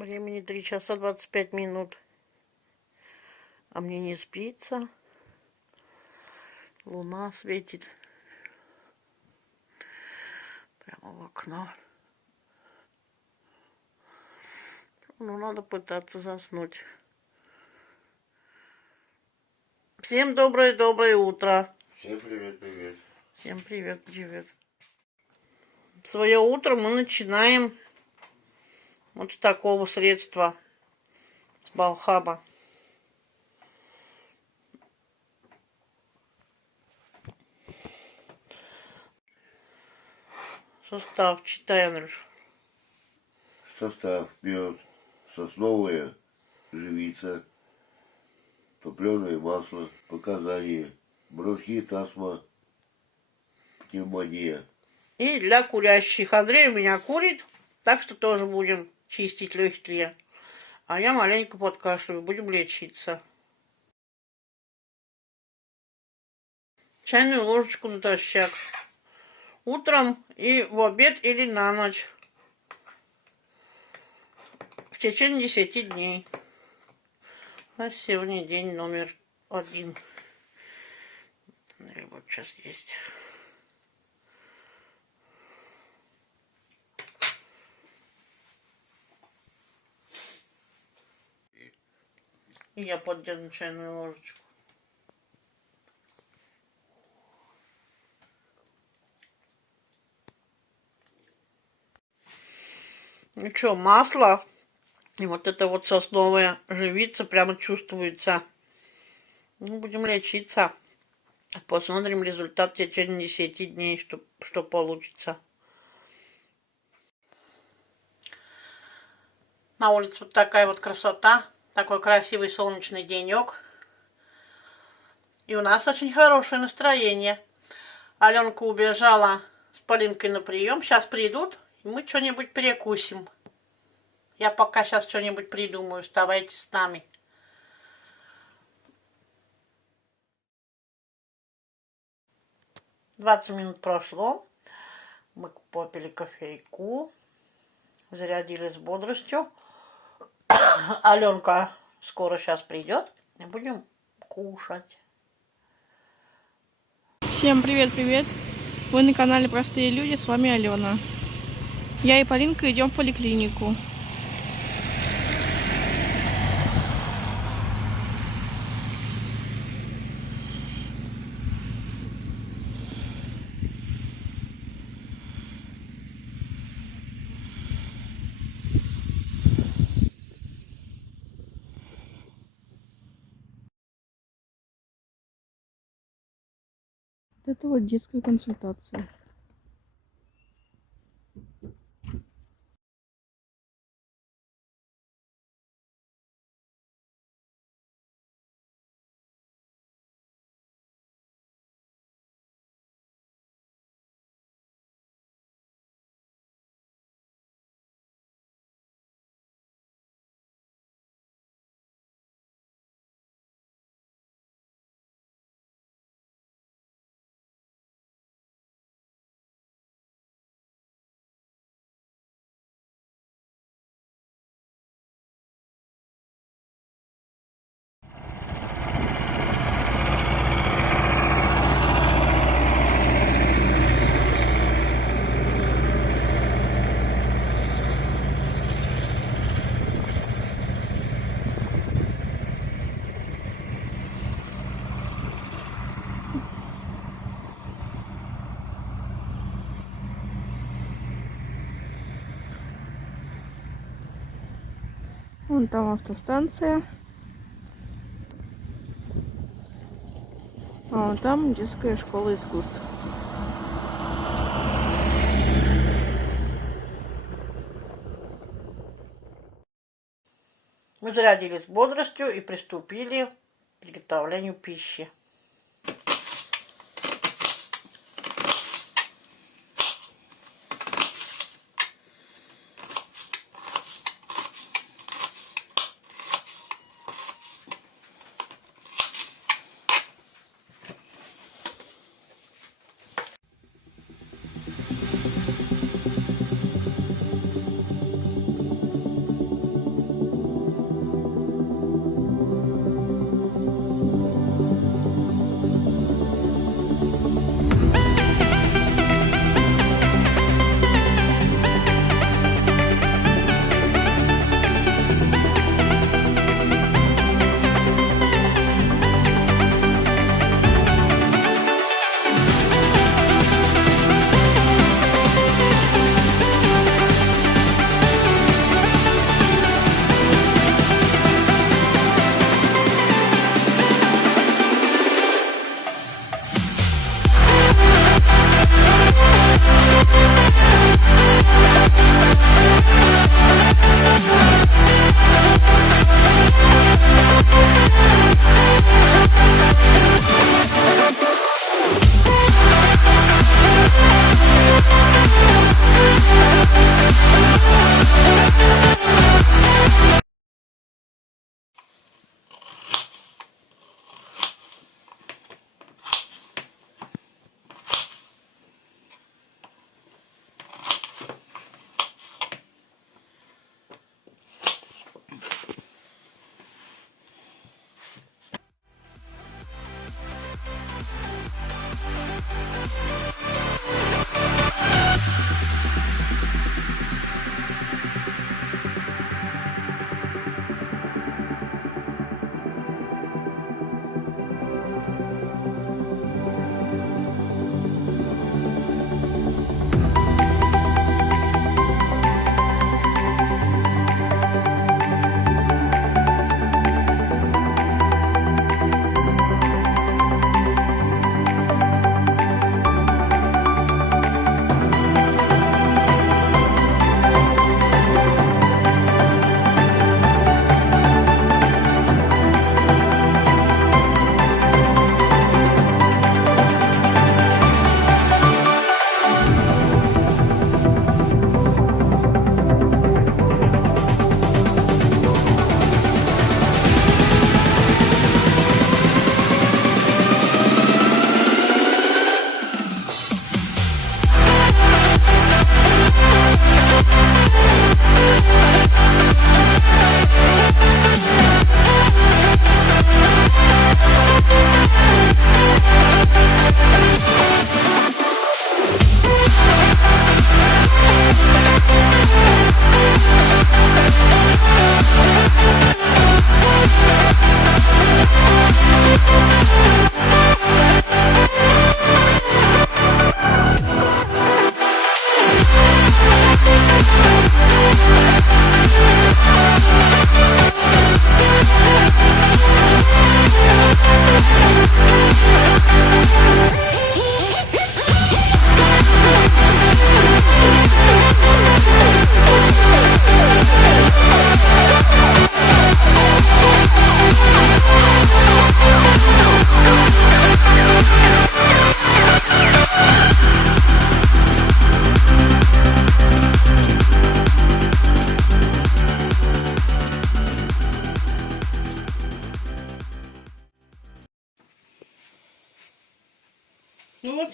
Времени 3 часа 25 минут. А мне не спится. Луна светит прямо в окно. Ну, надо пытаться заснуть. Всем доброе утро. Всем привет. Всем привет. Свое утро мы начинаем вот с такого средства. С Балхаба. Состав читай, Андрюш. Состав: мед, сосновая живица, топленое масло. Показания: бронхит, астма, пневмония. И для курящих. Андрей у меня курит, так что тоже будем чистить легкие. А я маленько подкашливаю, будем лечиться. Чайную ложечку натощак. Утром и в обед или на ночь. В течение 10 дней. У нас сегодня день номер 1. Андрей вот сейчас есть. И я поддену чайную ложечку. Ну что, масло и вот это вот сосновая живица прямо чувствуется. Ну, будем лечиться. Посмотрим результат в течение 10 дней, что получится. На улице вот такая вот красота. Такой красивый солнечный денек. И у нас очень хорошее настроение. Аленка убежала с Полинкой на прием. Сейчас придут, и мы что-нибудь перекусим. Я пока сейчас что-нибудь придумаю. Оставайтесь с нами. «20 минут прошло. Мы попили кофейку. Зарядились бодростью. Аленка скоро сейчас придет. И будем кушать. Всем привет! Вы на канале Простые люди, с вами Алена. Я и Полинка идем в поликлинику. Это вот детская консультация. Вон там автостанция. А вон там детская школа искусств. Мы зарядились бодростью и приступили к приготовлению пищи.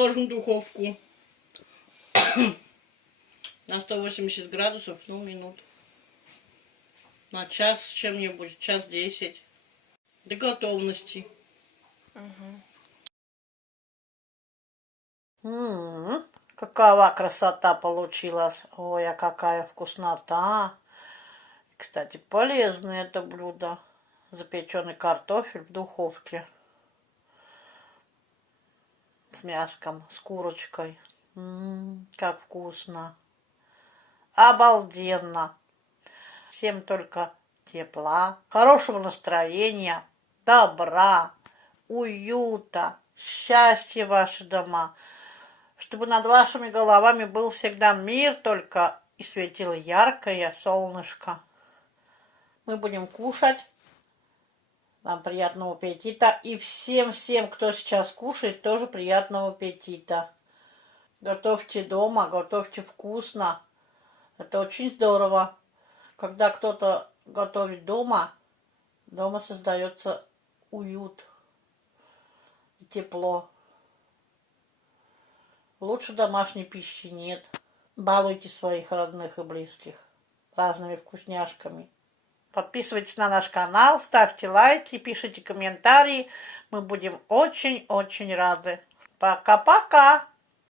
сложим в духовку на 180 градусов, ну, минут. На час с чем-нибудь, час 10. До готовности. Какова красота получилась. Ой, а какая вкуснота. Кстати, полезное это блюдо. Запеченный картофель в духовке. С мяском, с курочкой. Как вкусно. Обалденно. Всем только тепла, хорошего настроения, добра, уюта, счастья в ваши дома. Чтобы над вашими головами был всегда мир только и светило яркое солнышко. Мы будем кушать. Нам приятного аппетита. И всем, кто сейчас кушает, тоже приятного аппетита. Готовьте дома, готовьте вкусно. Это очень здорово. Когда кто-то готовит дома, дома создается уют и тепло. Лучше домашней пищи нет. Балуйте своих родных и близких разными вкусняшками. Подписывайтесь на наш канал, ставьте лайки, пишите комментарии. Мы будем очень-очень рады. Пока-пока!